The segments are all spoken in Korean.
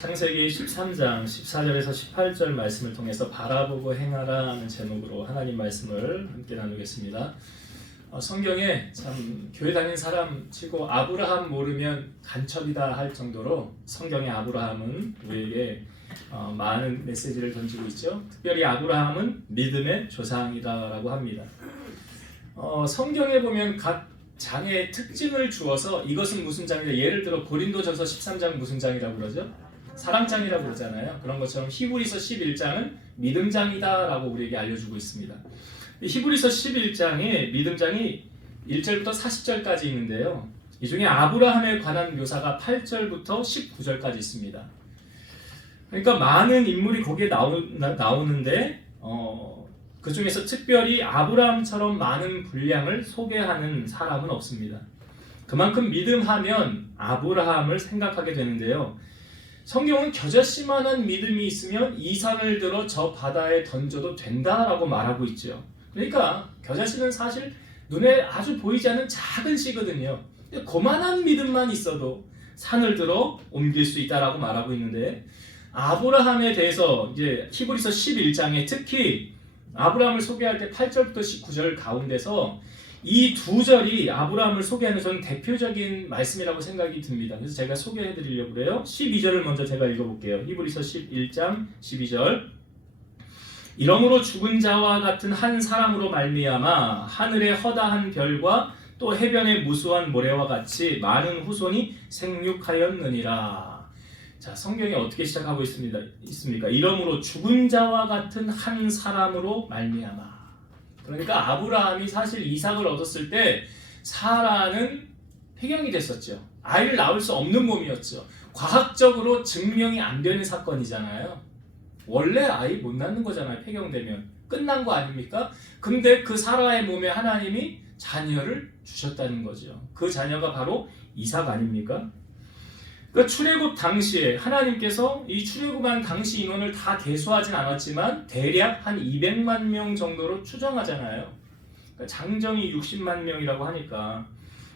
창세기 13장 14절에서 18절 말씀을 통해서 바라보고 행하라 하는 제목으로 하나님 말씀을 함께 나누겠습니다. 성경에 참 교회 다니는 사람 치고 아브라함 모르면 간첩이다 할 정도로 성경의 아브라함은 우리에게 많은 메시지를 던지고 있죠. 특별히 아브라함은 믿음의 조상이다라고 합니다. 성경에 보면 각 장의 특징을 주어서 이것은 무슨 장이다. 예를 들어 고린도전서 13장 무슨 장이라고 그러죠? 사랑장이라고 그러잖아요. 그런 것처럼 히브리서 11장은 믿음장이다라고 우리에게 알려주고 있습니다. 히브리서 11장에 믿음장이 1절부터 40절까지 있는데요. 이 중에 아브라함에 관한 묘사가 8절부터 19절까지 있습니다. 그러니까 많은 인물이 거기에 나오는데 그 중에서 특별히 아브라함처럼 많은 분량을 소개하는 사람은 없습니다. 그만큼 믿음하면 아브라함을 생각하게 되는데요. 성경은 겨자씨만한 믿음이 있으면 이산을 들어 저 바다에 던져도 된다라고 말하고 있죠. 그러니까 겨자씨는 사실 눈에 아주 보이지 않는 작은 씨거든요. 그만한 믿음만 있어도 산을 들어 옮길 수 있다라고 말하고 있는데 아브라함에 대해서 이제 히브리서 11장에 특히 아브라함을 소개할 때 8절부터 19절 가운데서 이 두 절이 아브라함을 소개하는 저는 대표적인 말씀이라고 생각이 듭니다. 그래서 제가 소개해 드리려고 그래요. 12절을 먼저 제가 읽어볼게요. 히브리서 11장 12절. 이러므로 죽은 자와 같은 한 사람으로 말미암아 하늘의 허다한 별과 또 해변의 무수한 모래와 같이 많은 후손이 생육하였느니라. 자, 성경이 어떻게 시작하고 있습니까? 이러므로 죽은 자와 같은 한 사람으로 말미암아. 그러니까 아브라함이 사실 이삭을 얻었을 때 사라는 폐경이 됐었죠. 아이를 낳을 수 없는 몸이었죠. 과학적으로 증명이 안 되는 사건이잖아요. 원래 아이 못 낳는 거잖아요. 폐경되면 끝난 거 아닙니까? 근데 그 사라의 몸에 하나님이 자녀를 주셨다는 거죠. 그 자녀가 바로 이삭 아닙니까? 그 출애굽 당시에 하나님께서 이 출애굽한 당시 인원을 다 계수하진 않았지만 대략 한 200만 명 정도로 추정하잖아요. 그러니까 장정이 60만 명이라고 하니까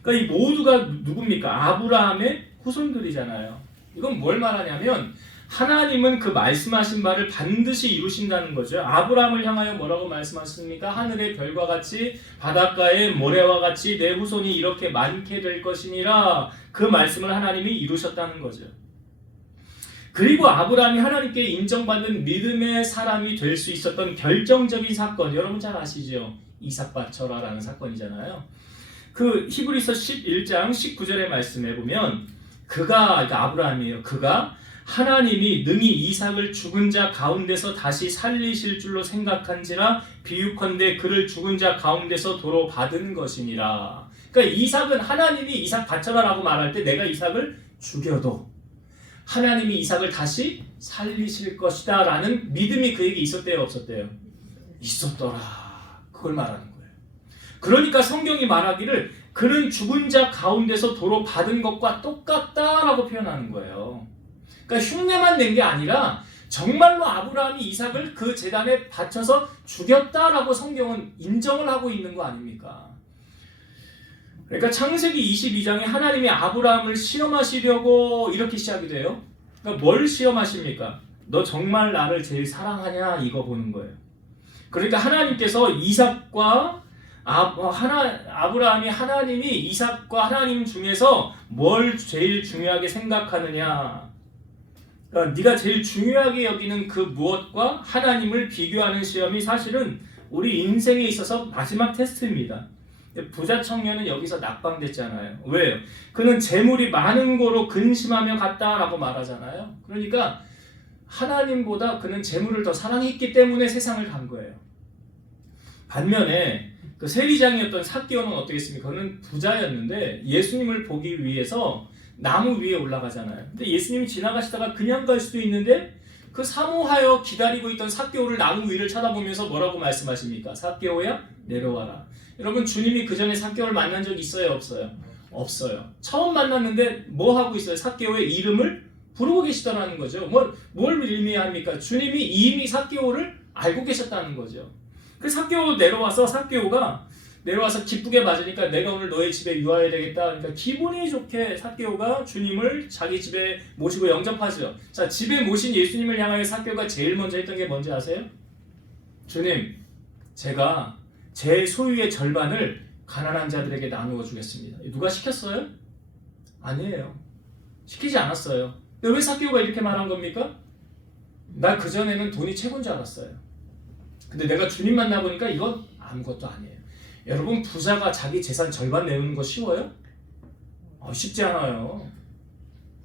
그러니까 이 모두가 누굽니까? 아브라함의 후손들이잖아요. 이건 뭘 말하냐면 하나님은 그 말씀하신 바를 반드시 이루신다는 거죠. 아브라함을 향하여 뭐라고 말씀하셨습니까? 하늘의 별과 같이 바닷가의 모래와 같이 내 후손이 이렇게 많게 될 것이니라. 그 말씀을 하나님이 이루셨다는 거죠. 그리고 아브라함이 하나님께 인정받는 믿음의 사람이 될 수 있었던 결정적인 사건, 여러분 잘 아시죠? 이삭 바쳐라라는 사건이잖아요. 그 히브리서 11장 19절의 말씀에 보면 그러니까 아브라함이에요. 그가 하나님이 능히 이삭을 죽은 자 가운데서 다시 살리실 줄로 생각한지라 비유컨대 그를 죽은 자 가운데서 도로 받은 것이니라. 그러니까 이삭은 하나님이 이삭 바쳐라라고 말할 때 내가 이삭을 죽여도 하나님이 이삭을 다시 살리실 것이다 라는 믿음이 그에게 있었대요, 없었대요? 있었더라. 그걸 말하는 거예요. 그러니까 성경이 말하기를 그는 죽은 자 가운데서 도로 받은 것과 똑같다라고 표현하는 거예요. 그러니까 흉내만 낸 게 아니라 정말로 아브라함이 이삭을 그 제단에 바쳐서 죽였다라고 성경은 인정을 하고 있는 거 아닙니까? 그러니까 창세기 22장에 하나님이 아브라함을 시험하시려고 이렇게 시작이 돼요. 그러니까 뭘 시험하십니까? 너 정말 나를 제일 사랑하냐 이거 보는 거예요. 그러니까 하나님께서 이삭과 아브라함이 하나님이 이삭과 하나님 중에서 뭘 제일 중요하게 생각하느냐. 그러니까 네가 제일 중요하게 여기는 그 무엇과 하나님을 비교하는 시험이 사실은 우리 인생에 있어서 마지막 테스트입니다. 부자 청년은 여기서 낙방됐잖아요. 왜요? 그는 재물이 많은 거로 근심하며 갔다라고 말하잖아요. 그러니까 하나님보다 그는 재물을 더 사랑했기 때문에 세상을 간 거예요. 반면에 그 세리장이었던 삭개오는 어떻겠습니까? 그는 부자였는데 예수님을 보기 위해서 나무 위에 올라가잖아요. 근데 예수님이 지나가시다가 그냥 갈 수도 있는데 그 사모하여 기다리고 있던 삭개오를 나무 위를 쳐다보면서 뭐라고 말씀하십니까? 삭개오야 내려와라. 여러분 주님이 그 전에 삭개오를 만난 적 있어요? 없어요? 없어요. 처음 만났는데 뭐 하고 있어요? 삭개오의 이름을 부르고 계시더라는 거죠. 뭘 의미합니까? 주님이 이미 삭개오를 알고 계셨다는 거죠. 그 삭개오 내려와서 삭개오가 내려와서 기쁘게 맞으니까 내가 오늘 너의 집에 유하여야 되겠다. 그러니까 기분이 좋게 삭개오가 주님을 자기 집에 모시고 영접하죠. 자, 집에 모신 예수님을 향하여 삭개오가 제일 먼저 했던 게 뭔지 아세요? 주님, 제가 제 소유의 절반을 가난한 자들에게 나누어 주겠습니다. 누가 시켰어요? 아니에요. 시키지 않았어요. 근데 왜 삭개오가 이렇게 말한 겁니까? 나 그전에는 돈이 최고인 줄 알았어요. 근데 내가 주님 만나보니까 이건 아무것도 아니에요. 여러분, 부자가 자기 재산 절반 내는 거 쉬워요? 쉽지 않아요.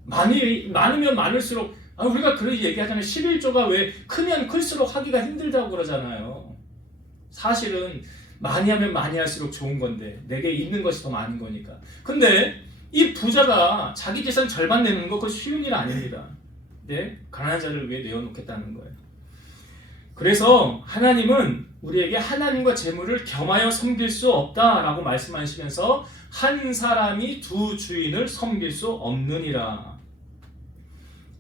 많으면 많을수록, 우리가 그런 얘기하잖아요. 11조가 왜 크면 클수록 하기가 힘들다고 그러잖아요. 사실은 많이 하면 많이 할수록 좋은 건데 내게 있는 것이 더 많은 거니까. 근데 이 부자가 자기 재산 절반 내는 거 그거 쉬운 일 아닙니다. 네? 가난한 자를 위해 내어놓겠다는 거예요. 그래서 하나님은 우리에게 하나님과 재물을 겸하여 섬길 수 없다라고 말씀하시면서 한 사람이 두 주인을 섬길 수 없느니라.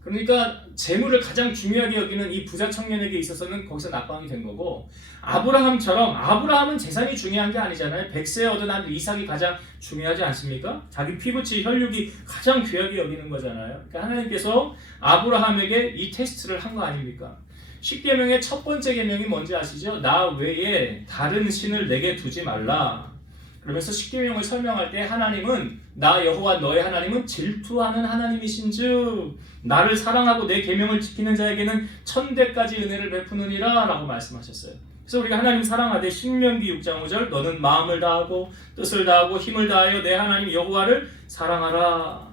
그러니까 재물을 가장 중요하게 여기는 이 부자 청년에게 있어서는 거기서 낙방이 된 거고, 아브라함처럼, 아브라함은 재산이 중요한 게 아니잖아요. 100세 얻은 아들 이삭이 가장 중요하지 않습니까? 자기 피부치 혈육이 가장 귀하게 여기는 거잖아요. 그러니까 하나님께서 아브라함에게 이 테스트를 한 거 아닙니까? 10계명의 첫 번째 계명이 뭔지 아시죠? 나 외에 다른 신을 내게 두지 말라. 그러면서 10계명을 설명할 때 하나님은 나 여호와 너의 하나님은 질투하는 하나님이신즉 나를 사랑하고 내 계명을 지키는 자에게는 천대까지 은혜를 베푸느니라 라고 말씀하셨어요. 그래서 우리가 하나님 사랑하되 신명기 6장 5절 너는 마음을 다하고 뜻을 다하고 힘을 다하여 내 하나님 여호와를 사랑하라.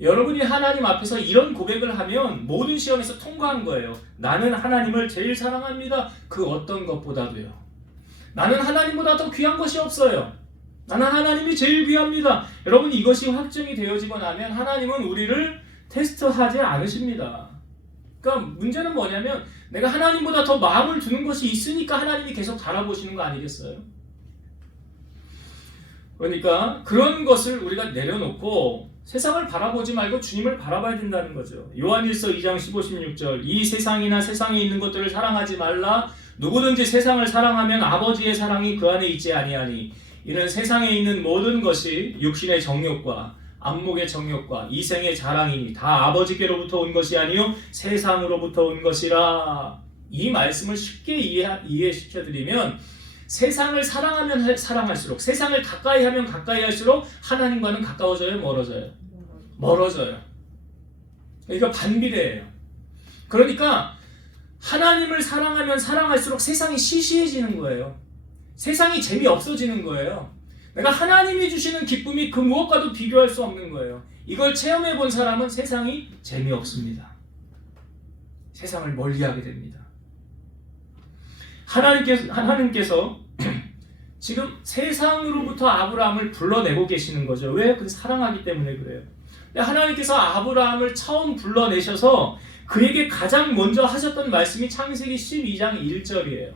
여러분이 하나님 앞에서 이런 고백을 하면 모든 시험에서 통과한 거예요. 나는 하나님을 제일 사랑합니다. 그 어떤 것보다도요. 나는 하나님보다 더 귀한 것이 없어요. 나는 하나님이 제일 귀합니다. 여러분, 이것이 확정이 되어지고 나면 하나님은 우리를 테스트하지 않으십니다. 그러니까 문제는 뭐냐면 내가 하나님보다 더 마음을 두는 것이 있으니까 하나님이 계속 바라보시는 거 아니겠어요? 그러니까 그런 것을 우리가 내려놓고 세상을 바라보지 말고 주님을 바라봐야 된다는 거죠. 요한일서 2장 15, 16절 이 세상이나 세상에 있는 것들을 사랑하지 말라. 누구든지 세상을 사랑하면 아버지의 사랑이 그 안에 있지 아니하니 이는 세상에 있는 모든 것이 육신의 정욕과 안목의 정욕과 이생의 자랑이니 다 아버지께로부터 온 것이 아니요 세상으로부터 온 것이라. 이 말씀을 쉽게 이해시켜드리면 세상을 사랑하면 사랑할수록, 세상을 가까이 하면 가까이 할수록 하나님과는 가까워져요, 멀어져요? 멀어져요. 이거 반비례예요. 그러니까 하나님을 사랑하면 사랑할수록 세상이 시시해지는 거예요. 세상이 재미없어지는 거예요. 내가 하나님이 주시는 기쁨이 그 무엇과도 비교할 수 없는 거예요. 이걸 체험해 본 사람은 세상이 재미없습니다. 세상을 멀리하게 됩니다. 하나님께서 지금 세상으로부터 아브라함을 불러내고 계시는 거죠. 왜? 그래서 사랑하기 때문에 그래요. 하나님께서 아브라함을 처음 불러내셔서 그에게 가장 먼저 하셨던 말씀이 창세기 12장 1절이에요.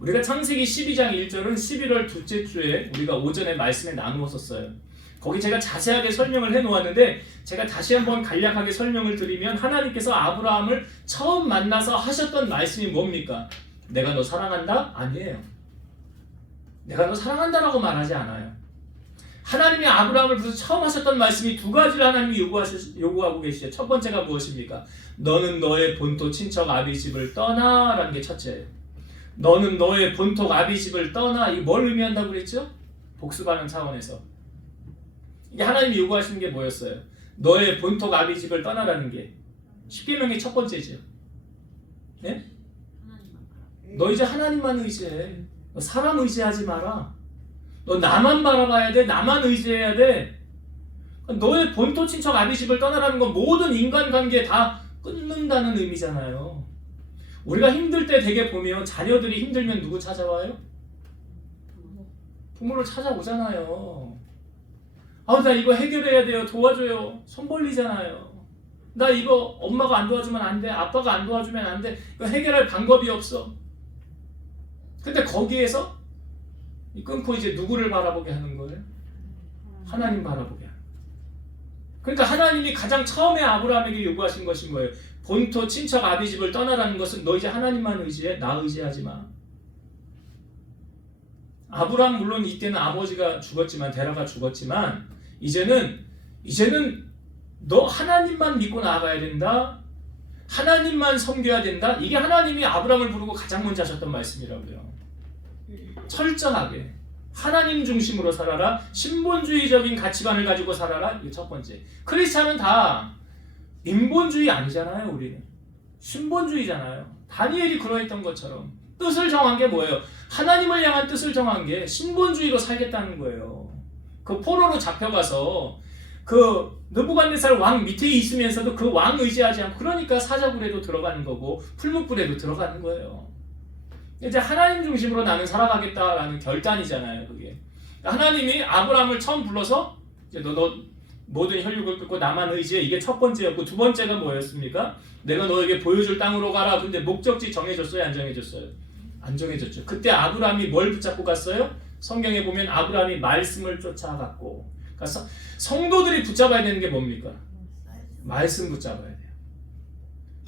우리가 창세기 12장 1절은 11월 둘째 주에 우리가 오전에 말씀에 나누었었어요. 거기 제가 자세하게 설명을 해놓았는데 제가 다시 한번 간략하게 설명을 드리면 하나님께서 아브라함을 처음 만나서 하셨던 말씀이 뭡니까? 내가 너 사랑한다? 아니에요. 내가 너 사랑한다라고 말하지 않아요. 하나님이 아브라함을 부르셔서 처음 하셨던 말씀이 두 가지를 하나님이 요구하고 계시죠. 첫 번째가 무엇입니까? 너는 너의 본토 친척 아비 집을 떠나라는 게 첫째예요. 너는 너의 본토 아비 집을 떠나. 이게 뭘 의미한다고 그랬죠? 복습하는 차원에서. 이게 하나님이 요구하시는 게 뭐였어요? 너의 본토 아비 집을 떠나라는 게 10계명의 첫 번째죠. 네? 너 이제 하나님만 의지해. 너 사람 의지하지 마라. 너 나만 바라봐야 돼. 나만 의지해야 돼. 너의 본토 친척 아비 집을 떠나라는 건 모든 인간관계 다 끊는다는 의미잖아요. 우리가 힘들 때 되게 보면 자녀들이 힘들면 누구 찾아와요? 부모를 찾아오잖아요. 나 이거 해결해야 돼요. 도와줘요. 손 벌리잖아요. 나 이거 엄마가 안 도와주면 안 돼. 아빠가 안 도와주면 안 돼. 이거 해결할 방법이 없어. 근데 거기에서 끊고 이제 누구를 바라보게 하는 거예요? 하나님 바라보게 하는 거예요. 그러니까 하나님이 가장 처음에 아브라함에게 요구하신 것인 거예요. 본토 친척 아비 집을 떠나라는 것은 너 이제 하나님만 의지해. 나 의지하지 마. 아브라함 물론 이때는 아버지가 죽었지만 데라가 죽었지만 이제는 너 하나님만 믿고 나아가야 된다. 하나님만 섬겨야 된다. 이게 하나님이 아브라함을 부르고 가장 먼저 하셨던 말씀이라고요. 철저하게 하나님 중심으로 살아라. 신본주의적인 가치관을 가지고 살아라. 이게 첫 번째. 크리스찬은 다 인본주의 아니잖아요. 우리는 신본주의잖아요. 다니엘이 그러했던 것처럼 뜻을 정한 게 뭐예요? 하나님을 향한 뜻을 정한 게 신본주의로 살겠다는 거예요. 그 포로로 잡혀가서 그 느부갓네살 왕 밑에 있으면서도 그 왕 의지하지 않고 그러니까 사자굴에도 들어가는 거고 풀무불에도 들어가는 거예요. 이제 하나님 중심으로 나는 살아가겠다라는 결단이잖아요. 그게 하나님이 아브라함을 처음 불러서 이제 너 모든 혈육을 끊고 나만 의지해. 이게 첫 번째였고 두 번째가 뭐였습니까? 내가 너에게 보여줄 땅으로 가라. 근데 목적지 정해졌어요? 안 정해졌어요? 안 정해졌죠. 그때 아브라함이 뭘 붙잡고 갔어요? 성경에 보면 아브라함이 말씀을 쫓아갔고, 그러니까 성도들이 붙잡아야 되는 게 뭡니까? 말씀 붙잡아야 돼요.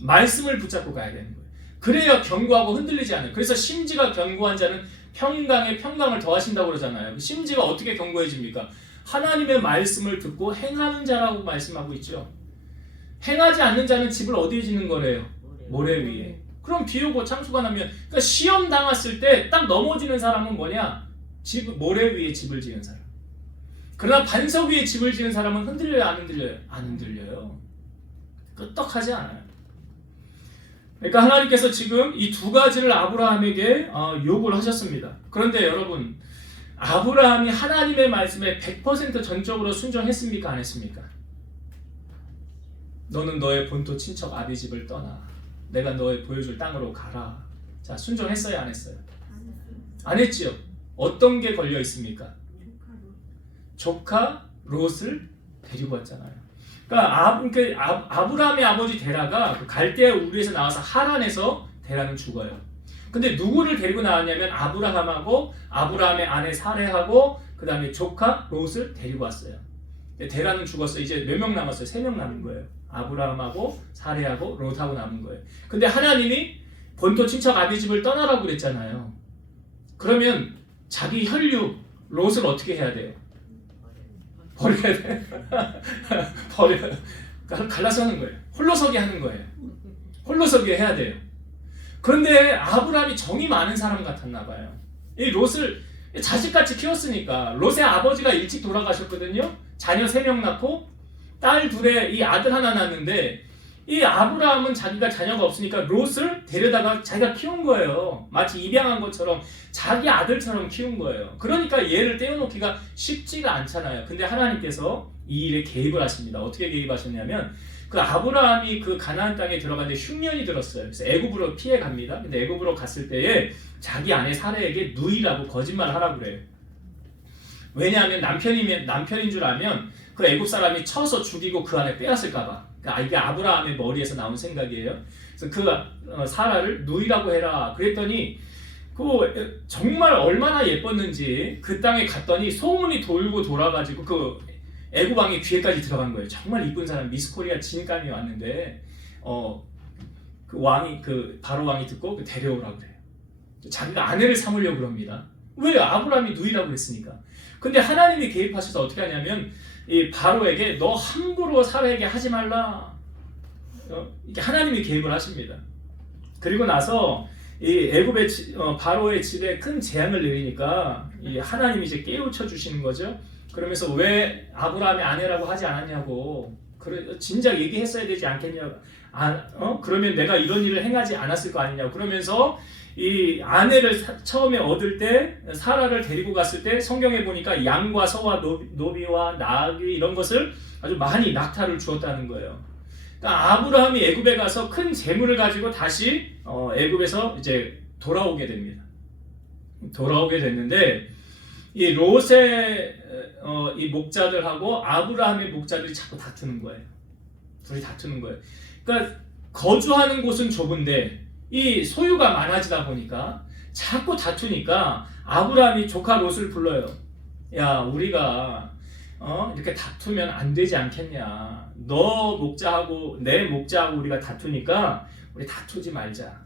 말씀을 붙잡고 가야 되는 거예요. 그래야 견고하고 흔들리지 않아요. 그래서 심지가 견고한 자는 평강에 평강을 더하신다고 그러잖아요. 심지가 어떻게 견고해집니까? 하나님의 말씀을 듣고 행하는 자라고 말씀하고 있죠. 행하지 않는 자는 집을 어디에 짓는 거래요? 모래 위에. 그럼 비 오고 창수가 나면, 그러니까 시험 당했을 때 딱 넘어지는 사람은 뭐냐? 모래 위에 집을 지은 사람. 그러나 반석 위에 집을 지은 사람은 흔들려요? 안 흔들려요? 안 흔들려요. 끄떡하지 않아요. 그러니까 하나님께서 지금 이 두 가지를 아브라함에게 요구를 하셨습니다. 그런데 여러분, 아브라함이 하나님의 말씀에 100% 전적으로 순종했습니까? 안 했습니까? 너는 너의 본토 친척 아비 집을 떠나 내가 너의 보여줄 땅으로 가라. 자, 순종했어요? 안 했어요? 안 했지요. 어떤 게 걸려 있습니까? 조카 롯을 데리고 왔잖아요. 그러니까 아브라함의 아버지 데라가 갈대아 우르에서 나와서 하란에서 데라는 죽어요. 근데 누구를 데리고 나왔냐면 아브라함하고 아브라함의 아내 사레하고 그 다음에 조카 롯을 데리고 왔어요. 데라는 죽었어요. 이제 몇 명 남았어요? 3명 남은 거예요. 아브라함하고 사레하고 롯하고 남은 거예요. 근데 하나님이 본토 친척 아비집을 떠나라고 그랬잖아요. 그러면 자기 혈육 롯을 어떻게 해야 돼요? 버려야 돼. 버려요. 갈라서 하는 거예요. 홀로서기 하는 거예요. 홀로서기 해야 돼요. 그런데 아브라함이 정이 많은 사람 같았나 봐요. 이 롯을 자식같이 키웠으니까. 롯의 아버지가 일찍 돌아가셨거든요. 자녀 3명 낳고 딸 2에 이 아들 하나 낳았는데 이 아브라함은 자기가 자녀가 없으니까 롯을 데려다가 자기가 키운 거예요. 마치 입양한 것처럼 자기 아들처럼 키운 거예요. 그러니까 얘를 떼어놓기가 쉽지가 않잖아요. 근데 하나님께서 이 일에 개입을 하십니다. 어떻게 개입하셨냐면 그 아브라함이 그 가나안 땅에 들어갔는데 흉년이 들었어요. 그래서 애굽으로 피해 갑니다. 근데 애굽으로 갔을 때에 자기 아내 사레에게 누이라고 거짓말을 하라고 그래요. 왜냐하면 남편인 줄 알면 그 애굽 사람이 쳐서 죽이고 그 안에 빼앗을까 봐. 그러니까 이게 아브라함의 머리에서 나온 생각이에요. 그래서 그 사라를 누이라고 해라. 그랬더니 그 정말 얼마나 예뻤는지 그 땅에 갔더니 소문이 돌고 돌아가지고 그 애굽 왕의 귀에까지 들어간 거예요. 정말 이쁜 사람 미스코리아 진감이 왔는데 그 왕이 그 바로 왕이 듣고 데려오라고 그래요. 자기가 아내를 삼으려고 그럽니다. 왜? 아브라함이 누이라고 했으니까. 근데 하나님이 개입하셔서 어떻게 하냐면 이 바로에게 너 함부로 사라에게 하지 말라. 이렇게 하나님이 개입을 하십니다. 그리고 나서 이 애굽의 바로의 집에 큰 재앙을 내리니까 이 하나님이 이제 깨우쳐 주시는 거죠. 그러면서 왜 아브라함의 아내라고 하지 않았냐고. 그래 진작 얘기했어야 되지 않겠냐. 그러면 내가 이런 일을 행하지 않았을 거 아니냐고. 그러면서 이 아내를 처음에 얻을 때 사라를 데리고 갔을 때 성경에 보니까 양과 소와 노비와 나귀 이런 것을 아주 많이 낙타를 주었다는 거예요. 그러니까 아브라함이 애굽에 가서 큰 재물을 가지고 다시 애굽에서 이제 돌아오게 됩니다. 돌아오게 됐는데 이 롯의 이 목자들하고 아브라함의 목자들이 자꾸 다투는 거예요. 둘이 다투는 거예요. 그러니까 거주하는 곳은 좁은데 이 소유가 많아지다 보니까 자꾸 다투니까 아브라함이 조카 롯을 불러요. 야, 우리가 이렇게 다투면 안 되지 않겠냐. 너 목자하고 내 목자하고 우리가 다투니까 우리 다투지 말자.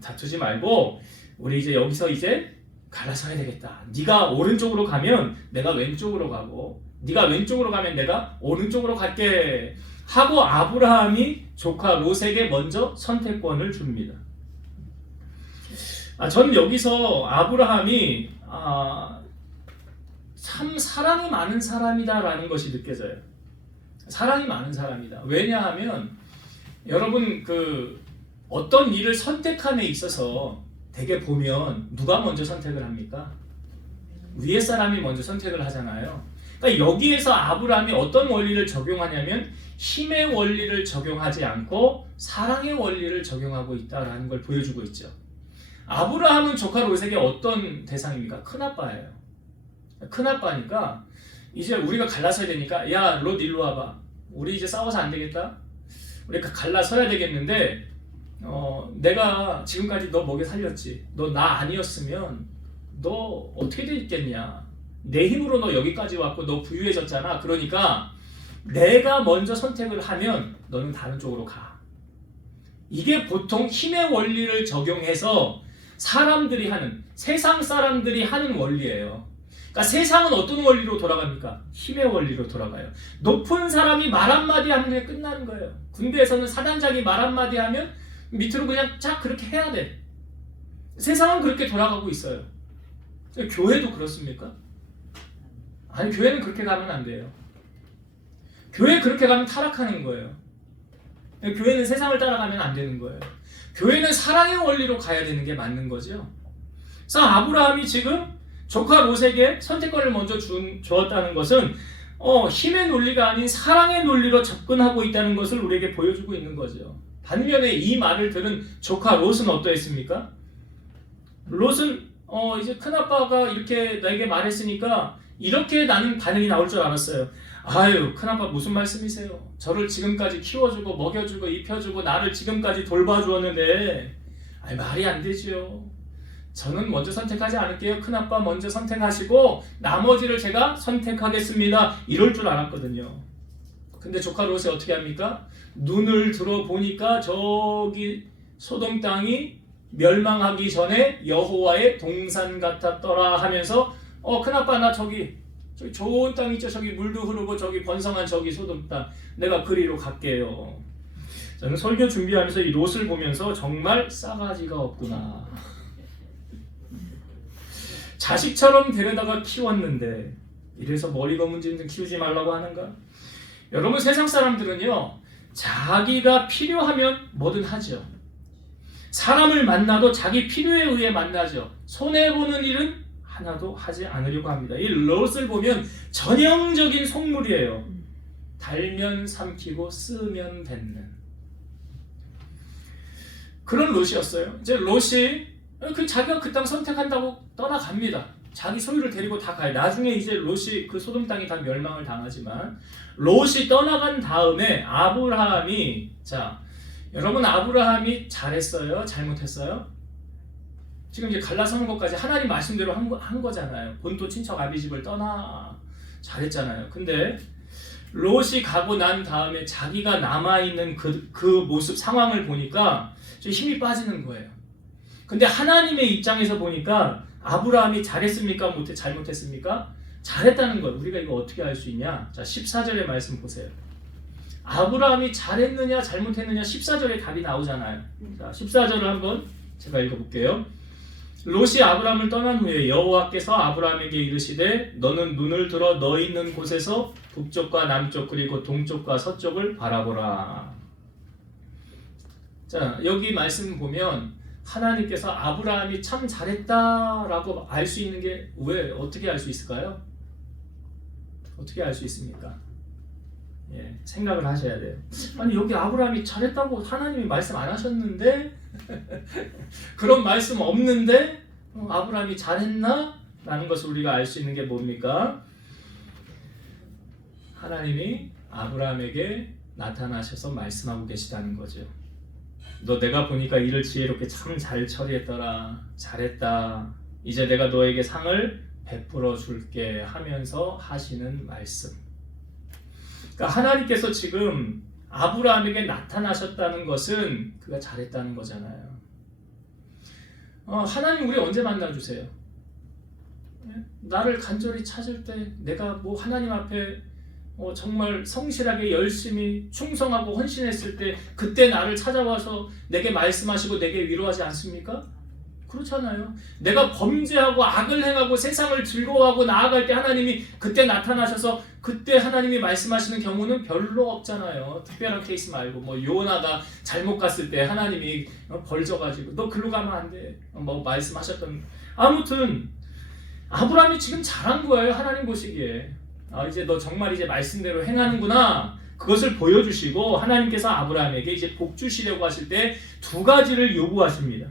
다투지 말고 우리 이제 여기서 이제 갈라서야 되겠다. 네가 오른쪽으로 가면 내가 왼쪽으로 가고 네가 왼쪽으로 가면 내가 오른쪽으로 갈게 하고 아브라함이 조카 롯에게 먼저 선택권을 줍니다. 저는 여기서 아브라함이 참 사랑이 많은 사람이다라는 것이 느껴져요. 사랑이 많은 사람이다. 왜냐하면 여러분 어떤 일을 선택함에 있어서 대개 보면 누가 먼저 선택을 합니까? 위에 사람이 먼저 선택을 하잖아요. 그러니까 여기에서 아브라함이 어떤 원리를 적용하냐면 힘의 원리를 적용하지 않고 사랑의 원리를 적용하고 있다라는 걸 보여주고 있죠. 아브라함은 조카 롯에게 어떤 대상입니까? 큰아빠예요. 큰아빠니까 이제 우리가 갈라서야 되니까 야, 롯 일로 와봐. 우리 이제 싸워서 안 되겠다. 우리가 갈라서야 되겠는데 내가 지금까지 너 먹여 살렸지. 너 나 아니었으면 너 어떻게 됐겠냐. 내 힘으로 너 여기까지 왔고 너 부유해졌잖아. 그러니까 내가 먼저 선택을 하면 너는 다른 쪽으로 가. 이게 보통 힘의 원리를 적용해서 사람들이 하는, 세상 사람들이 하는 원리예요. 그러니까 세상은 어떤 원리로 돌아갑니까? 힘의 원리로 돌아가요. 높은 사람이 말 한마디 하면 그냥 끝나는 거예요. 군대에서는 사단장이 말 한마디 하면 밑으로 그냥 쫙 그렇게 해야 돼. 세상은 그렇게 돌아가고 있어요. 교회도 그렇습니까? 아니, 교회는 그렇게 가면 안 돼요. 교회 그렇게 가면 타락하는 거예요. 교회는 세상을 따라가면 안 되는 거예요. 교회는 사랑의 원리로 가야 되는 게 맞는 거죠. 그래서 아브라함이 지금 조카 롯에게 선택권을 먼저 주었다는 것은 힘의 논리가 아닌 사랑의 논리로 접근하고 있다는 것을 우리에게 보여주고 있는 거죠. 반면에 이 말을 들은 조카 롯은 어떠했습니까? 롯은 이제 큰아빠가 이렇게 나에게 말했으니까 이렇게 나는 반응이 나올 줄 알았어요. 아유, 큰아빠 무슨 말씀이세요? 저를 지금까지 키워주고 먹여주고 입혀주고 나를 지금까지 돌봐주었는데 말이 안 되지요. 저는 먼저 선택하지 않을게요. 큰아빠 먼저 선택하시고 나머지를 제가 선택하겠습니다. 이럴 줄 알았거든요. 근데 조카 롯이 어떻게 합니까? 눈을 들어보니까 저기 소돔 땅이 멸망하기 전에 여호와의 동산 같았더라 하면서 큰아빠 나 저기 좋은 땅 있죠. 저기 물도 흐르고 저기 번성한 저기 소돔 땅 내가 그리로 갈게요. 저는 설교 준비하면서 이 롯을 보면서 정말 싸가지가 없구나. 자식처럼 데려다가 키웠는데 이래서 머리 검은 짐승 키우지 말라고 하는가? 여러분, 세상 사람들은요 자기가 필요하면 뭐든 하죠. 사람을 만나도 자기 필요에 의해 만나죠. 손해보는 일은 하나도 하지 않으려고 합니다. 이 롯을 보면 전형적인 속물이에요. 달면 삼키고 쓰면 뱉는 그런 롯이었어요. 이제 롯이 자기가 그 땅 선택한다고 떠나갑니다. 자기 소유를 데리고 다 가요. 나중에 이제 롯이 그 소돔 땅이 다 멸망을 당하지만 롯이 떠나간 다음에 아브라함이 여러분 아브라함이 잘했어요? 잘못했어요? 지금 이제 갈라서는 것까지 하나님 말씀대로 한 거잖아요. 본토 친척 아비 집을 떠나 잘했잖아요. 근데 롯이 가고 난 다음에 자기가 남아있는 그 모습 상황을 보니까 좀 힘이 빠지는 거예요. 근데 하나님의 입장에서 보니까 아브라함이 잘했습니까? 잘못했습니까? 잘했다는 걸 우리가 이거 어떻게 알 수 있냐? 자, 14절의 말씀 보세요. 아브라함이 잘했느냐 잘못했느냐 14절에 답이 나오잖아요. 자, 14절을 한번 제가 읽어볼게요. 롯이 아브라함을 떠난 후에 여호와께서 아브라함에게 이르시되 너는 눈을 들어 너 있는 곳에서 북쪽과 남쪽 그리고 동쪽과 서쪽을 바라보라. 자, 여기 말씀 보면 하나님께서 아브라함이 참 잘했다라고 알 수 있는 게 어떻게 알 수 있을까요? 어떻게 알 수 있습니까? 생각을 하셔야 돼요. 아니 여기 아브라함이 잘했다고 하나님이 말씀 안 하셨는데 그런 말씀 없는데 아브라함이 잘했나? 라는 것을 우리가 알 수 있는 게 뭡니까? 하나님이 아브라함에게 나타나셔서 말씀하고 계시다는 거죠. 너 내가 보니까 일을 지혜롭게 참 잘 처리했더라. 잘했다. 이제 내가 너에게 상을 베풀어 줄게 하면서 하시는 말씀. 그러니까 하나님께서 지금 아브라함에게 나타나셨다는 것은 그가 잘했다는 거잖아요. 하나님 우리 언제 만나주세요? 나를 간절히 찾을 때 내가 뭐 하나님 앞에 정말 성실하게 열심히 충성하고 헌신했을 때 그때 나를 찾아와서 내게 말씀하시고 내게 위로하지 않습니까? 그렇잖아요. 내가 범죄하고 악을 행하고 세상을 즐거워하고 나아갈 때 하나님이 그때 나타나셔서 그때 하나님이 말씀하시는 경우는 별로 없잖아요. 특별한 케이스 말고 뭐 요나가 잘못 갔을 때 하나님이 벌져가지고 너 글로 가면 안 돼 뭐 말씀하셨던. 아무튼 아브라함이 지금 잘한 거예요. 하나님 보시기에 이제 너 정말 이제 말씀대로 행하는구나 그것을 보여주시고 하나님께서 아브라함에게 이제 복 주시려고 하실 때 두 가지를 요구하십니다.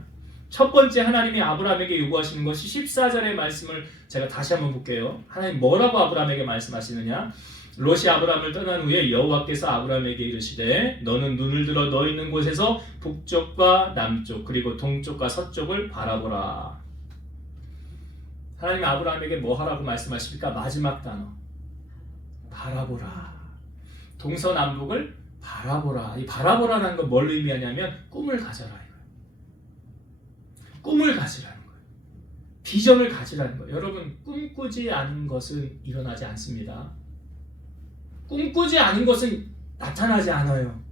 첫 번째 하나님이 아브라함에게 요구하시는 것이 14절의 말씀을 제가 다시 한번 볼게요. 하나님 뭐라고 아브라함에게 말씀하시느냐? 롯이 아브라함을 떠난 후에 여호와께서 아브라함에게 이르시되 너는 눈을 들어 너 있는 곳에서 북쪽과 남쪽 그리고 동쪽과 서쪽을 바라보라. 하나님이 아브라함에게 뭐 하라고 말씀하십니까? 마지막 단어 바라보라. 동서남북을 바라보라. 이 바라보라라는 건 뭘 의미하냐면 꿈을 가져라. 꿈을 가지라는 거예요. 비전을 가지라는 거예요. 여러분 꿈꾸지 않은 것은 일어나지 않습니다. 꿈꾸지 않은 것은 나타나지 않아요.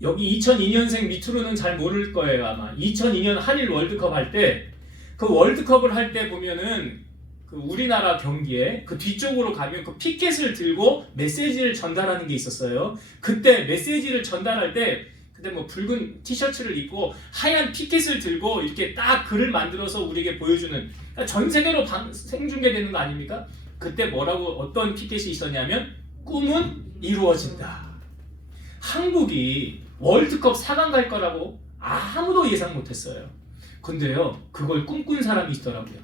여기 2002년생 밑으로는 잘 모를 거예요. 아마 2002년 한일 월드컵 할 때 그 월드컵을 할 때 보면은 그 우리나라 경기에 그 뒤쪽으로 가면 그 피켓을 들고 메시지를 전달하는 게 있었어요. 그때 메시지를 전달할 때 그때 뭐 붉은 티셔츠를 입고 하얀 피켓을 들고 이렇게 딱 글을 만들어서 우리에게 보여주는, 그러니까 전 세계로 생중계되는 거 아닙니까? 그때 뭐라고 어떤 피켓이 있었냐면 꿈은 이루어진다. 한국이 월드컵 4강 갈 거라고 아무도 예상 못했어요. 근데요 그걸 꿈꾼 사람이 있더라고요.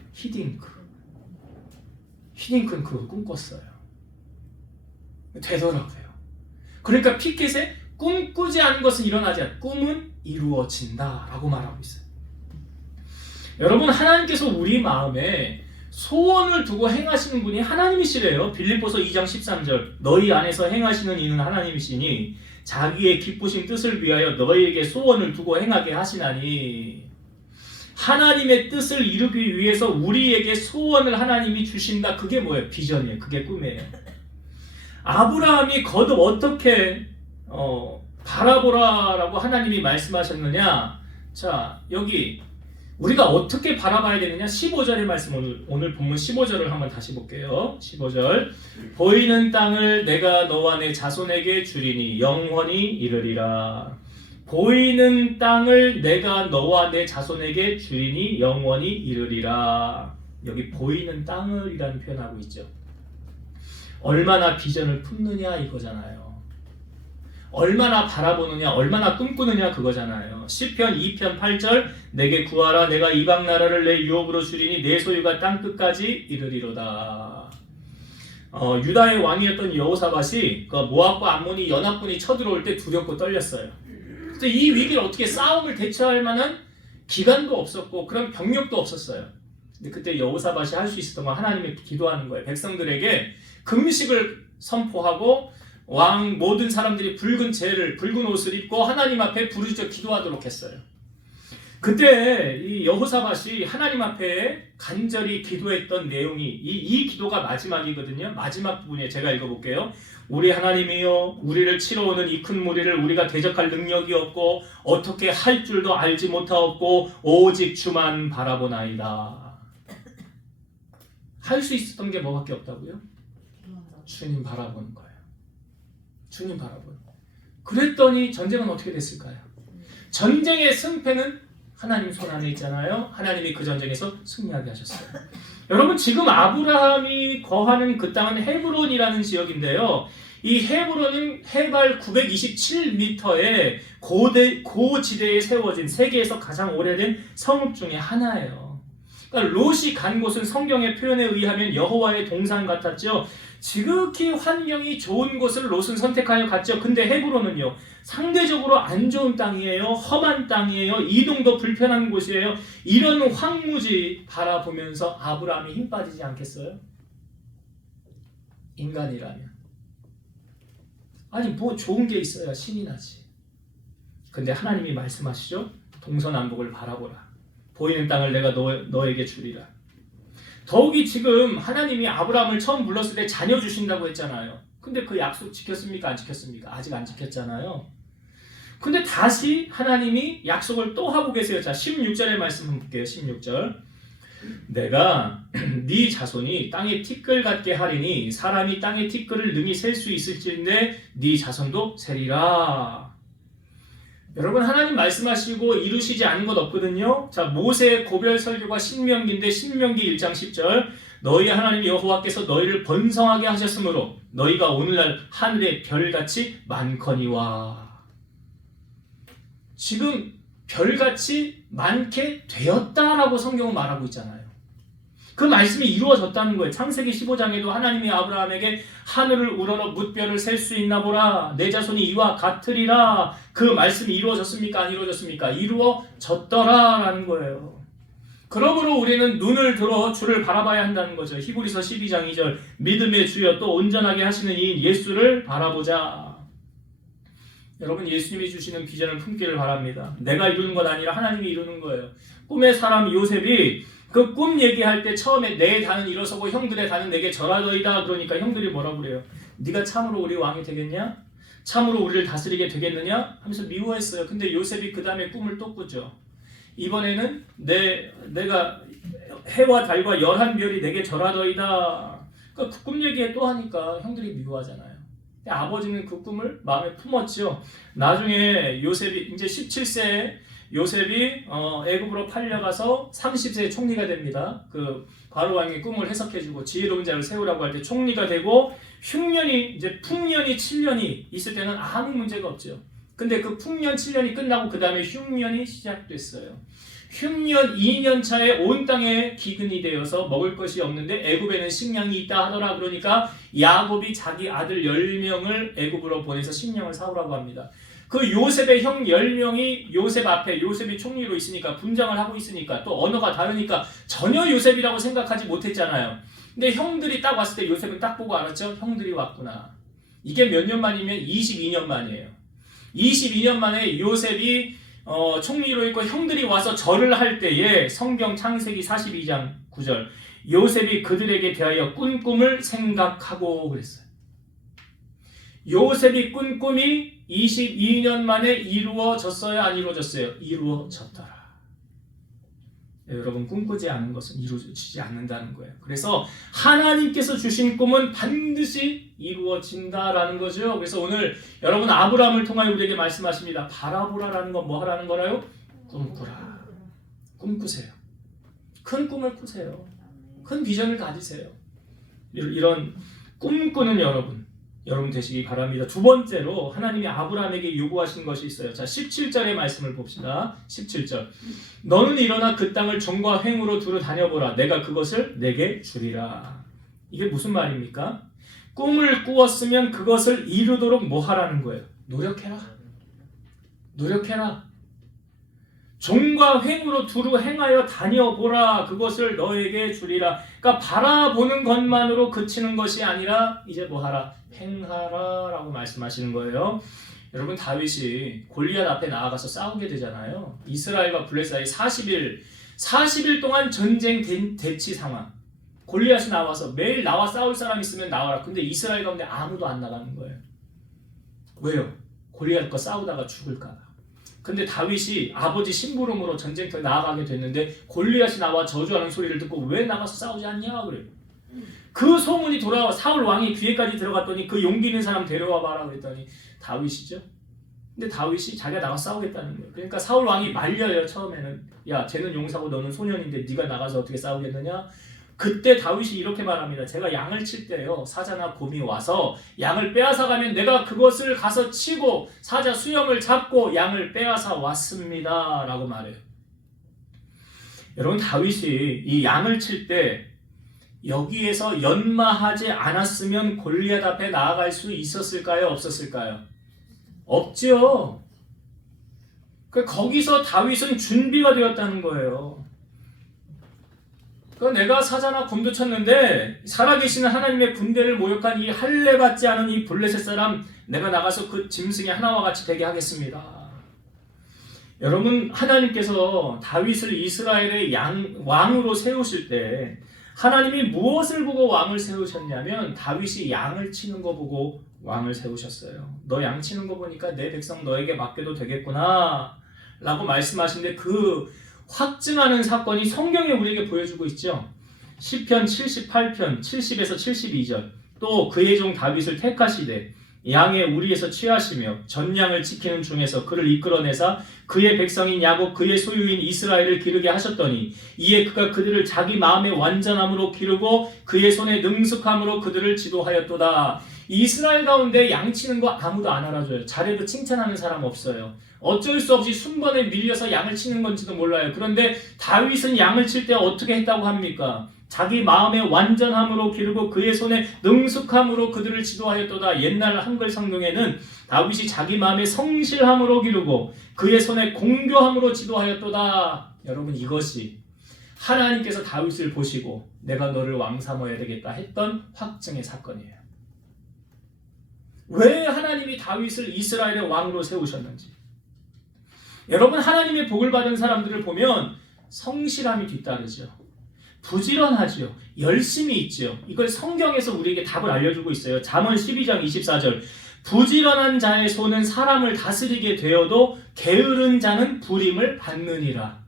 히딩크는 그걸 꿈꿨어요. 되더라고요. 그러니까 피켓에 꿈꾸지 않은 것은 일어나지 않아 꿈은 이루어진다 라고 말하고 있어요. 여러분 하나님께서 우리 마음에 소원을 두고 행하시는 분이 하나님이시래요. 빌립보서 2장 13절 너희 안에서 행하시는 이는 하나님이시니 자기의 기쁘신 뜻을 위하여 너희에게 소원을 두고 행하게 하시나니. 하나님의 뜻을 이루기 위해서 우리에게 소원을 하나님이 주신다. 그게 뭐예요? 비전이에요. 그게 꿈이에요. 아브라함이 거듭 어떻게 바라보라라고 하나님이 말씀하셨느냐. 자 여기 우리가 어떻게 바라봐야 되느냐. 15절의 말씀 오늘 본문 15절을 한번 다시 볼게요. 15절 보이는 땅을 내가 너와 내 자손에게 주리니 영원히 이르리라. 보이는 땅을 내가 너와 내 자손에게 주리니 영원히 이르리라. 여기 보이는 땅을 이라는 표현하고 있죠. 얼마나 비전을 품느냐 이거잖아요. 얼마나 바라보느냐 얼마나 꿈꾸느냐 그거잖아요. 시편 2편 8절 내게 구하라 내가 이방 나라를 내 유업으로 주리니 내 소유가 땅끝까지 이르리로다. 유다의 왕이었던 여호사밧이 그 모압과 암몬이 연합군이 쳐들어올 때 두렵고 떨렸어요. 그래서 이 위기를 어떻게 싸움을 대처할 만한 기간도 없었고 그런 병력도 없었어요. 근데 그때 여호사밧이 할 수 있었던 건 하나님의 기도하는 거예요. 백성들에게 금식을 선포하고 왕 모든 사람들이 붉은 옷을 입고 하나님 앞에 부르짖어 기도하도록 했어요. 그때 이 여호사밧이 하나님 앞에 간절히 기도했던 내용이 이 기도가 마지막이거든요. 마지막 부분에 제가 읽어볼게요. 우리 하나님이여 우리를 치러오는 이 큰 무리를 우리가 대적할 능력이 없고 어떻게 할 줄도 알지 못하옵고 오직 주만 바라보나이다. 할 수 있었던 게 뭐밖에 없다고요? 주님 바라보는 거예요. 주님 바라보는 거예요. 그랬더니 전쟁은 어떻게 됐을까요? 전쟁의 승패는 하나님 손 안에 있잖아요. 하나님이 그 전쟁에서 승리하게 하셨어요. 여러분 지금 아브라함이 거하는 그 땅은 헤브론이라는 지역인데요. 이 헤브론은 해발 927m의 고지대에 세워진 세계에서 가장 오래된 성읍 중에 하나예요. 그러니까 롯이 간 곳은 성경의 표현에 의하면 여호와의 동산 같았죠. 지극히 환경이 좋은 곳을 롯은 선택하여 갔죠. 근데 헤브론은요 상대적으로 안 좋은 땅이에요. 험한 땅이에요. 이동도 불편한 곳이에요. 이런 황무지 바라보면서 아브라함이 힘 빠지지 않겠어요? 인간이라면 아니 뭐 좋은 게 있어야 신이 나지. 근데 하나님이 말씀하시죠. 동서남북을 바라보라. 보이는 땅을 내가 너에게 주리라. 더욱이 지금 하나님이 아브라함을 처음 불렀을 때 자녀 주신다고 했잖아요. 근데 그 약속 지켰습니까? 안 지켰습니까? 아직 안 지켰잖아요. 근데 다시 하나님이 약속을 또 하고 계세요. 자, 16절의 말씀 한번 볼게요. 16절. 내가 네 자손이 땅의 티끌 같게 하리니 사람이 땅의 티끌을 능히 셀 수 있을지인데 네 자손도 세리라. 여러분, 하나님 말씀하시고 이루시지 않은 것 없거든요. 자, 모세의 고별 설교가 신명기인데 신명기 1장 10절. 너희 하나님 여호와께서 너희를 번성하게 하셨으므로 너희가 오늘날 하늘의 별같이 많거니와. 지금 별같이 많게 되었다라고 성경은 말하고 있잖아요. 그 말씀이 이루어졌다는 거예요. 창세기 15장에도 하나님이 아브라함에게 하늘을 우러러 뭇별을 셀 수 있나 보라. 내 자손이 이와 같으리라. 그 말씀이 이루어졌습니까? 안 이루어졌습니까? 이루어졌더라라는 거예요. 그러므로 우리는 눈을 들어 주를 바라봐야 한다는 거죠. 히브리서 12장 2절. 믿음의 주여 또 온전하게 하시는 이인 예수를 바라보자. 여러분, 예수님이 주시는 비전을 품기를 바랍니다. 내가 이루는 것 아니라 하나님이 이루는 거예요. 꿈의 사람 요셉이 그 꿈 얘기할 때 처음에 내 단은 일어서고 형들의 단은 내게 절하더이다. 그러니까 형들이 뭐라고 그래요? 네가 참으로 우리 왕이 되겠냐? 참으로 우리를 다스리게 되겠느냐? 하면서 미워했어요. 근데 요셉이 그 다음에 꿈을 또 꾸죠. 이번에는 내가 해와 달과 11별이 내게 절하더이다. 그러니까 그 꿈 얘기에 또 하니까 형들이 미워하잖아요. 아버지는 그 꿈을 마음에 품었죠. 나중에 요셉이 이제 17세에 요셉이 애굽으로 팔려가서 30세에 총리가 됩니다. 그 바로 왕의 꿈을 해석해주고 지혜로운 자를 세우라고 할 때 총리가 되고 흉년이 이제 풍년이 7년이 있을 때는 아무 문제가 없죠. 근데 그 풍년 7년이 끝나고 그 다음에 흉년이 시작됐어요. 흉년 2년 차에 온 땅에 기근이 되어서 먹을 것이 없는데 애굽에는 식량이 있다 하더라. 그러니까 야곱이 자기 아들 10명을 애굽으로 보내서 식량을 사오라고 합니다. 그 요셉의 형 10명이 요셉 앞에, 요셉이 총리로 있으니까 분장을 하고 있으니까 또 언어가 다르니까 전혀 요셉이라고 생각하지 못했잖아요. 근데 형들이 딱 왔을 때 요셉은 딱 보고 알았죠. 형들이 왔구나. 이게 몇 년 만이면 22년 만이에요. 22년 만에 요셉이 총리로 있고 형들이 와서 절을 할 때에 성경 창세기 42장 9절 요셉이 그들에게 대하여 꾼 꿈을 생각하고 그랬어요. 요셉이 꾼 꿈이 22년 만에 이루어졌어요? 안 이루어졌어요? 이루어졌더라. 여러분, 꿈꾸지 않은 것은 이루어지지 않는다는 거예요. 그래서 하나님께서 주신 꿈은 반드시 이루어진다라는 거죠. 그래서 오늘 여러분 아브라함을 통하여 우리에게 말씀하십니다. 바라보라라는 건 뭐 하라는 거라요? 꿈꾸라. 꿈꾸세요. 큰 꿈을 꾸세요. 큰 비전을 가지세요. 이런 꿈꾸는 여러분 되시기 바랍니다. 두 번째로 하나님이 아브라함에게 요구하신 것이 있어요. 자, 17절의 말씀을 봅시다. 17절. 너는 일어나 그 땅을 종과 횡으로 두루 다녀보라. 내가 그것을 내게 주리라. 이게 무슨 말입니까? 꿈을 꾸었으면 그것을 이루도록 뭐 하라는 거예요? 노력해라. 노력해라. 종과 횡으로 두루 행하여 다녀보라. 그것을 너에게 주리라. 그러니까 바라보는 것만으로 그치는 것이 아니라 이제 뭐 하라? 행하라 라고 말씀하시는 거예요. 여러분, 다윗이 골리앗 앞에 나아가서 싸우게 되잖아요. 이스라엘과 블레셋 사이 40일 동안 전쟁 대치 상황. 골리앗이 나와서 매일 나와 싸울 사람 있으면 나와라. 근데 이스라엘 가운데 아무도 안 나가는 거예요. 왜요? 골리앗과 싸우다가 죽을까 봐. 근데 다윗이 아버지 심부름으로 전쟁터에 나아가게 됐는데 골리앗이 나와 저주하는 소리를 듣고 왜 나가서 싸우지 않냐 그래요. 그 소문이 돌아와 사울 왕이 귀에까지 들어갔더니 그 용기 있는 사람 데려와 봐라 그랬더니 다윗이죠. 근데 다윗이 자기가 나가 싸우겠다는 거예요. 그러니까 사울 왕이 말려요. 처음에는 야, 쟤는 용사고 너는 소년인데 네가 나가서 어떻게 싸우겠느냐. 그때 다윗이 이렇게 말합니다. 제가 양을 칠 때요, 사자나 곰이 와서 양을 빼앗아가면 내가 그것을 가서 치고 사자 수염을 잡고 양을 빼앗아 왔습니다 라고 말해요. 여러분, 다윗이 이 양을 칠 때 여기에서 연마하지 않았으면 골리앗 앞에 나아갈 수 있었을까요? 없었을까요? 없죠. 거기서 다윗은 준비가 되었다는 거예요. 내가 사자나 곰도 쳤는데 살아계시는 하나님의 군대를 모욕한 이 할례받지 않은 이 블레셋 사람 내가 나가서 그 짐승의 하나와 같이 되게 하겠습니다. 여러분, 하나님께서 다윗을 이스라엘의 왕으로 세우실 때 하나님이 무엇을 보고 왕을 세우셨냐면 다윗이 양을 치는 거 보고 왕을 세우셨어요. 너 양 치는 거 보니까 내 백성 너에게 맡겨도 되겠구나 라고 말씀하시는데 그 확증하는 사건이 성경에 우리에게 보여주고 있죠. 시편 78편 70에서 72절 또 그의 종 다윗을 택하시되 양의 우리에서 취하시며 전양을 지키는 중에서 그를 이끌어내사 그의 백성인 야곱 그의 소유인 이스라엘을 기르게 하셨더니 이에 그가 그들을 자기 마음의 완전함으로 기르고 그의 손에 능숙함으로 그들을 지도하였도다. 이스라엘 가운데 양치는 거 아무도 안 알아줘요. 잘해도 칭찬하는 사람 없어요. 어쩔 수 없이 순번에 밀려서 양을 치는 건지도 몰라요. 그런데 다윗은 양을 칠 때 어떻게 했다고 합니까? 자기 마음의 완전함으로 기르고 그의 손에 능숙함으로 그들을 지도하였도다. 옛날 한글 성경에는 다윗이 자기 마음의 성실함으로 기르고 그의 손에 공교함으로 지도하였도다. 여러분 이것이 하나님께서 다윗을 보시고 내가 너를 왕 삼아야 되겠다 했던 확증의 사건이에요. 왜 하나님이 다윗을 이스라엘의 왕으로 세우셨는지. 여러분 하나님의 복을 받은 사람들을 보면 성실함이 뒤따르죠. 부지런하지요. 열심히 있지요. 이걸 성경에서 우리에게 답을 알려주고 있어요. 잠언 12장 24절 부지런한 자의 손은 사람을 다스리게 되어도 게으른 자는 불임을 받느니라.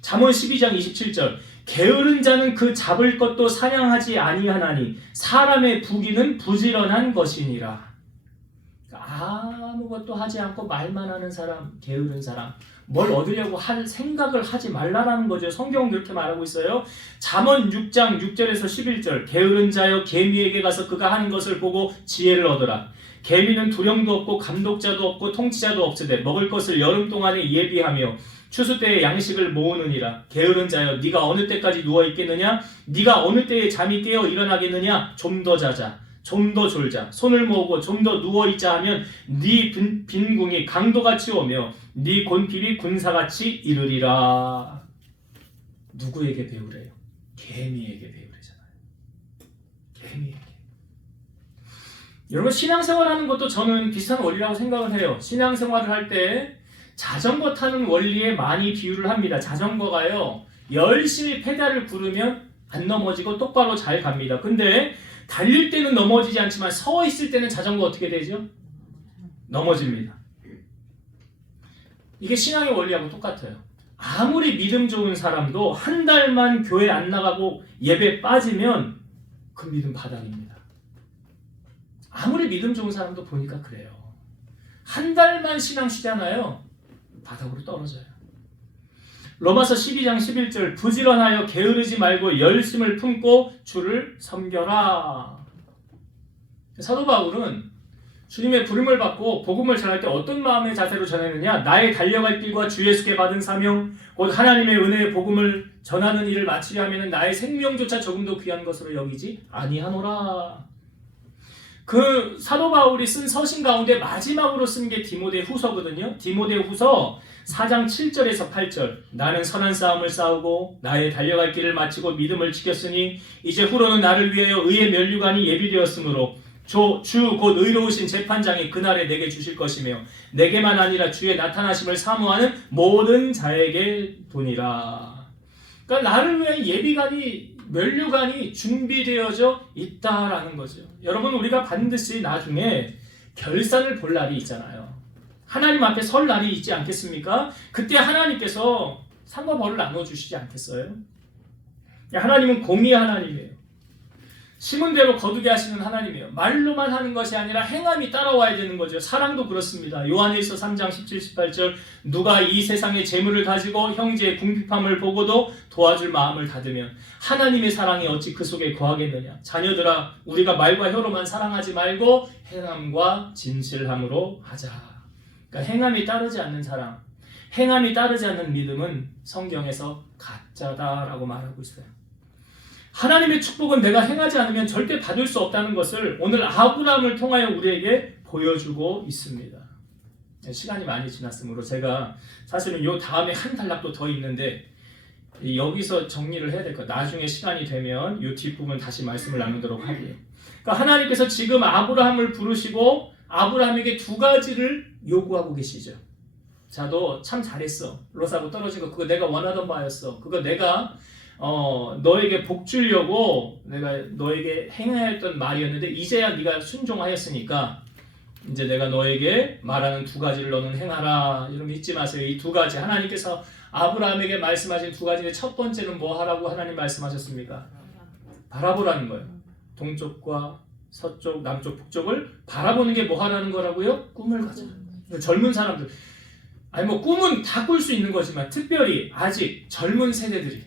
잠언 12장 27절 게으른 자는 그 잡을 것도 사냥하지 아니하나니 사람의 부귀는 부지런한 것이니라. 아무것도 하지 않고 말만 하는 사람, 게으른 사람, 뭘 얻으려고 할 생각을 하지 말라라는 거죠. 성경은 그렇게 말하고 있어요. 잠언 6장 6절에서 11절 게으른 자여 개미에게 가서 그가 하는 것을 보고 지혜를 얻으라. 개미는 두령도 없고 감독자도 없고 통치자도 없으되 먹을 것을 여름 동안에 예비하며 추수 때에 양식을 모으느니라. 게으른 자여 네가 어느 때까지 누워 있겠느냐? 네가 어느 때에 잠이 깨어 일어나겠느냐? 좀 더 자자. 좀 더 졸자. 손을 모으고 좀 더 누워있자 하면 네 빈궁이 강도같이 오며 네 곤핍이 군사같이 이르리라. 누구에게 배우래요? 개미에게 배우래잖아요. 개미에게. 여러분 신앙생활하는 것도 저는 비슷한 원리라고 생각을 해요. 신앙생활을 할 때 자전거 타는 원리에 많이 비유를 합니다. 자전거가요 열심히 페달을 구르면 안 넘어지고 똑바로 잘 갑니다. 근데 달릴 때는 넘어지지 않지만 서 있을 때는 자전거 어떻게 되죠? 넘어집니다. 이게 신앙의 원리하고 똑같아요. 아무리 믿음 좋은 사람도 한 달만 교회 안 나가고 예배 빠지면 그 믿음 바닥입니다. 아무리 믿음 좋은 사람도 보니까 그래요. 한 달만 신앙 쉬잖아요. 바닥으로 떨어져요. 로마서 12장 11절 부지런하여 게으르지 말고 열심을 품고 주를 섬겨라. 사도 바울은 주님의 부름을 받고 복음을 전할 때 어떤 마음의 자세로 전했느냐? 나의 달려갈 길과 주 예수께 받은 사명 곧 하나님의 은혜의 복음을 전하는 일을 마치려 하면 나의 생명조차 조금도 귀한 것으로 여기지 아니하노라. 그 사도 바울이 쓴 서신 가운데 마지막으로 쓴 게 디모데 후서거든요. 디모데 후서 4장 7절에서 8절 나는 선한 싸움을 싸우고 나의 달려갈 길을 마치고 믿음을 지켰으니 이제 후로는 나를 위하여 의의 면류관이 예비되었으므로 주 곧 의로우신 재판장이 그날에 내게 주실 것이며 내게만 아니라 주의 나타나심을 사모하는 모든 자에게 도니라. 그러니까 나를 위한 예비관이 면류관이 준비되어져 있다라는 거죠. 여러분 우리가 반드시 나중에 결산을 볼 날이 있잖아요. 하나님 앞에 설 날이 있지 않겠습니까? 그때 하나님께서 상과 벌을 나눠주시지 않겠어요? 하나님은 공의의 하나님이에요. 심은 대로 거두게 하시는 하나님이에요. 말로만 하는 것이 아니라 행함이 따라와야 되는 거죠. 사랑도 그렇습니다. 요한일서 3장 17, 18절 누가 이 세상의 재물을 가지고 형제의 궁핍함을 보고도 도와줄 마음을 닫으면 하나님의 사랑이 어찌 그 속에 거하겠느냐. 자녀들아 우리가 말과 혀로만 사랑하지 말고 행함과 진실함으로 하자. 그러니까 행함이 따르지 않는 사랑, 행함이 따르지 않는 믿음은 성경에서 가짜다라고 말하고 있어요. 하나님의 축복은 내가 행하지 않으면 절대 받을 수 없다는 것을 오늘 아브라함을 통하여 우리에게 보여주고 있습니다. 시간이 많이 지났으므로 제가 사실은 요 다음에 한 단락도 더 있는데 여기서 정리를 해야 될 것 같아요. 나중에 시간이 되면 요 뒷부분 다시 말씀을 나누도록 하게요. 그러니까 하나님께서 지금 아브라함을 부르시고 아브라함에게 두 가지를 요구하고 계시죠. 자, 너 참 잘했어. 롯하고 떨어진 거 그거 내가 원하던 바였어. 그거 내가 너에게 복 주려고 내가 너에게 행해야 했던 말이었는데 이제야 네가 순종하였으니까 이제 내가 너에게 말하는 두 가지를 너는 행하라. 이런 거 잊지 마세요. 이 두 가지 하나님께서 아브라함에게 말씀하신 두 가지인데 첫 번째는 뭐 하라고 하나님 말씀하셨습니까? 바라보라는 거예요. 동쪽과 서쪽, 남쪽, 북쪽을 바라보는 게 뭐 하라는 거라고요? 꿈을 가져. 젊은 사람들, 아니 뭐 꿈은 다 꿀 수 있는 거지만 특별히 아직 젊은 세대들이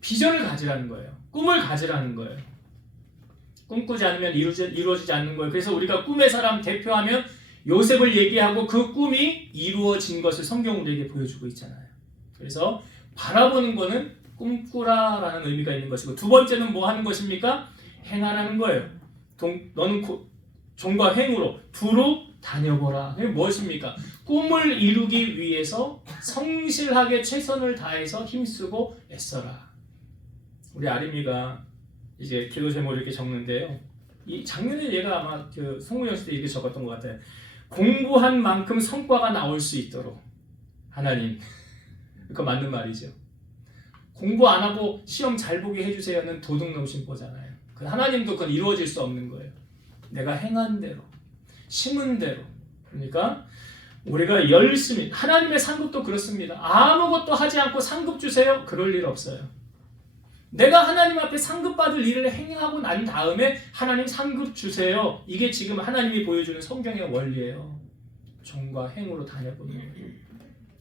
비전을 가지라는 거예요. 꿈을 가지라는 거예요. 꿈꾸지 않으면 이루어지지 않는 거예요. 그래서 우리가 꿈의 사람 대표하면 요셉을 얘기하고 그 꿈이 이루어진 것을 성경 우리에게 보여주고 있잖아요. 그래서 바라보는 거는 꿈꾸라라는 의미가 있는 것이고, 두 번째는 뭐 하는 것입니까? 행하라는 거예요. 너는 종과 행으로 두루 다녀보라. 그게 무엇입니까? 꿈을 이루기 위해서 성실하게 최선을 다해서 힘쓰고 애써라. 우리 아림이가 이제 기도 제목을 이렇게 적는데요. 이 작년에 얘가 아마 그 송우영 씨 때 이렇게 적었던 것 같아요. 공부한 만큼 성과가 나올 수 있도록 하나님. 그거 맞는 말이죠. 공부 안 하고 시험 잘 보게 해주세요는 도둑놈심보잖아요. 하나님도 그건 이루어질 수 없는 거예요. 내가 행한 대로, 심은 대로. 그러니까 우리가 열심히, 하나님의 상급도 그렇습니다. 아무것도 하지 않고 상급 주세요? 그럴 일 없어요. 내가 하나님 앞에 상급받을 일을 행하고 난 다음에 하나님 상급 주세요. 이게 지금 하나님이 보여주는 성경의 원리예요. 종과 행으로 다녀보는 거예요.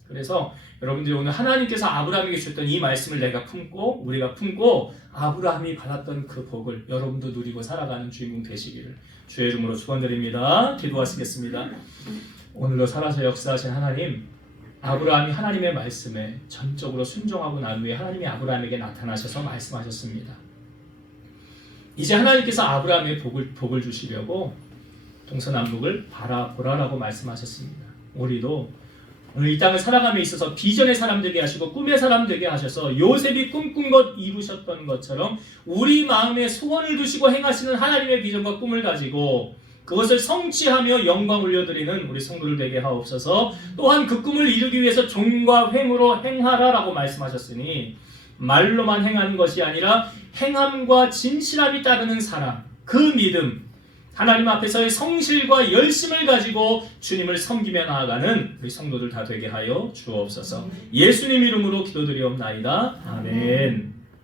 그래서 여러분들이 오늘 하나님께서 아브라함에게 주셨던 이 말씀을 우리가 품고 아브라함이 받았던 그 복을 여러분도 누리고 살아가는 주인공 되시기를 주의 이름으로 축원드립니다. 기도하시겠습니다. 오늘도 살아서 역사하신 하나님, 아브라함이 하나님의 말씀에 전적으로 순종하고 난 후에 하나님이 아브라함에게 나타나셔서 말씀하셨습니다. 이제 하나님께서 아브라함의 복을 주시려고 동서남북을 바라보라라고 말씀하셨습니다. 우리도 오늘 이 땅을 살아감에 있어서 비전의 사람 되게 하시고 꿈의 사람 되게 하셔서 요셉이 꿈꾼 것 이루셨던 것처럼 우리 마음에 소원을 두시고 행하시는 하나님의 비전과 꿈을 가지고 그것을 성취하며 영광 올려드리는 우리 성도들 되게 하옵소서. 또한 그 꿈을 이루기 위해서 종과 횡으로 행하라라고 말씀하셨으니 말로만 행하는 것이 아니라 행함과 진실함이 따르는 사랑, 그 믿음, 하나님 앞에서의 성실과 열심을 가지고 주님을 섬기며 나아가는 우리 성도들 다 되게 하여 주옵소서. 예수님 이름으로 기도드리옵나이다. 아멘.